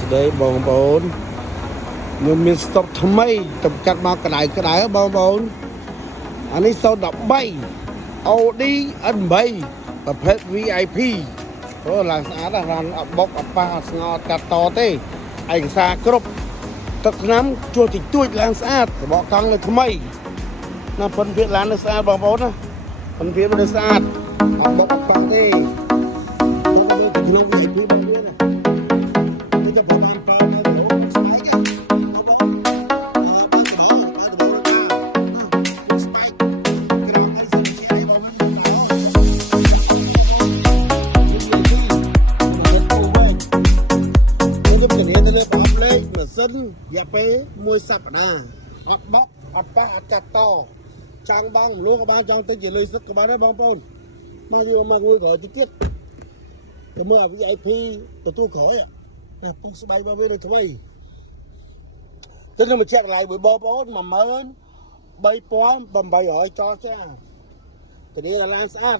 ស្ដីបងប្អូនខ្ញុំមានស្តុកថ្មីទៅកាត់មកក្តៅបងប្អូនអានេះ013 Audi N8 ប្រភេទ VIP អូឡើងស្អាតណាស់អត់បុកអត់ប៉ះអត់ស្ងោរកាត់តទេឯកសារគ្រប់ទឹកឆ្នាំជួសតិចតួចឡើងស្អាតរបកកង់នៅថ្មីណាប៉ុនភាគឡាននៅស្អាតបងប្អូនណាប៉ុនភាគនៅស្អាតអត់បុកអត់ប៉ះទេទៅមើលពីក្នុង VIP បងប្អូនណានេះจะប្រហែលប្រើនៅស្បែកបងប្អូនបើកដស្បែកក្រោមឲ្យសិនជាបងប្អូនខ្ញុំជំនាញទៅលើប្រអប់លេខម៉ាស៊ីនរយៈពេល1សប្តាហ៍អត់បុកអត់ប៉ះអត់កាត់តចង់បងលួក៏បានចង់ទៅជាលុយសុទ្ធក៏បានដែរបងប្អូនមកយកមកងួយក្រោយតិចទៀតទៅមើល VIP ទទួលក្រោយពុកស្បែករបស់វានៅថ្មីទៅនឹងបញ្ជាក់កន្លែងមួយបងប្អូន 13800 ចរចាធានាថាឡានស្អាត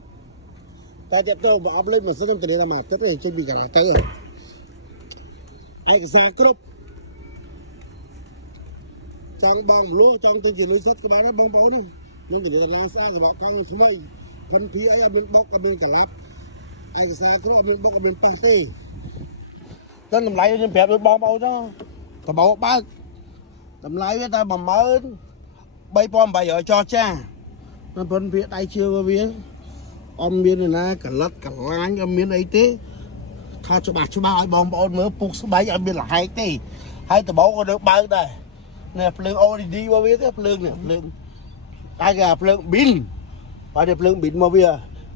តែចាប់ទៅមកអប់លេខមិនសិនខ្ញុំធានាថាមកទឹកទេចេញពីកន្លែងទៅឯកសារគ្រប់ចង់បងមលួចង់ទៅជាលុយសុទ្ធក៏បានដែរបងប្អូនខ្ញុំធានាថាឡានស្អាតសម្រាប់កង់ថ្មីកិនភីអីអត់មានបុកអត់មានកន្លាប់ឯកសារគ្រប់អត់មានបុកអត់មានប៉ះទេតែតម្លៃខ្ញុំប្រាប់ឲ្យបងប្អូនហ្នឹងតបោបើកតម្លៃវាតែ 13800 ចរចាតែប៉ុនវាដៃជើងវាអត់មានណាកលិតកលាញអត់មានអីទេថាច្បាស់ឲ្យបងប្អូនមើលពុកស្បែកអត់មានលហែកទេហើយតបោក៏នៅបើកដែរនេះភ្លើង LED របស់វាទេភ្លើងនេះភ្លើងតែគេភ្លើងប៊ីនបើតែភ្លើងប៊ីនមកវា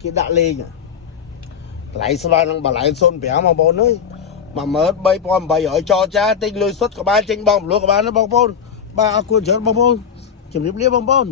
គេដាក់លេងកន្លែងស្វាយនឹងបន្លែ05បងប្អូនអើយ 13800 ចរចាទិញលុយសុទ្ធក៏បានចេញបងប្លួក៏បានដែរបងប្អូនបាទអរគុណច្រើនបងប្អូនជំរាបលាបងប្អូន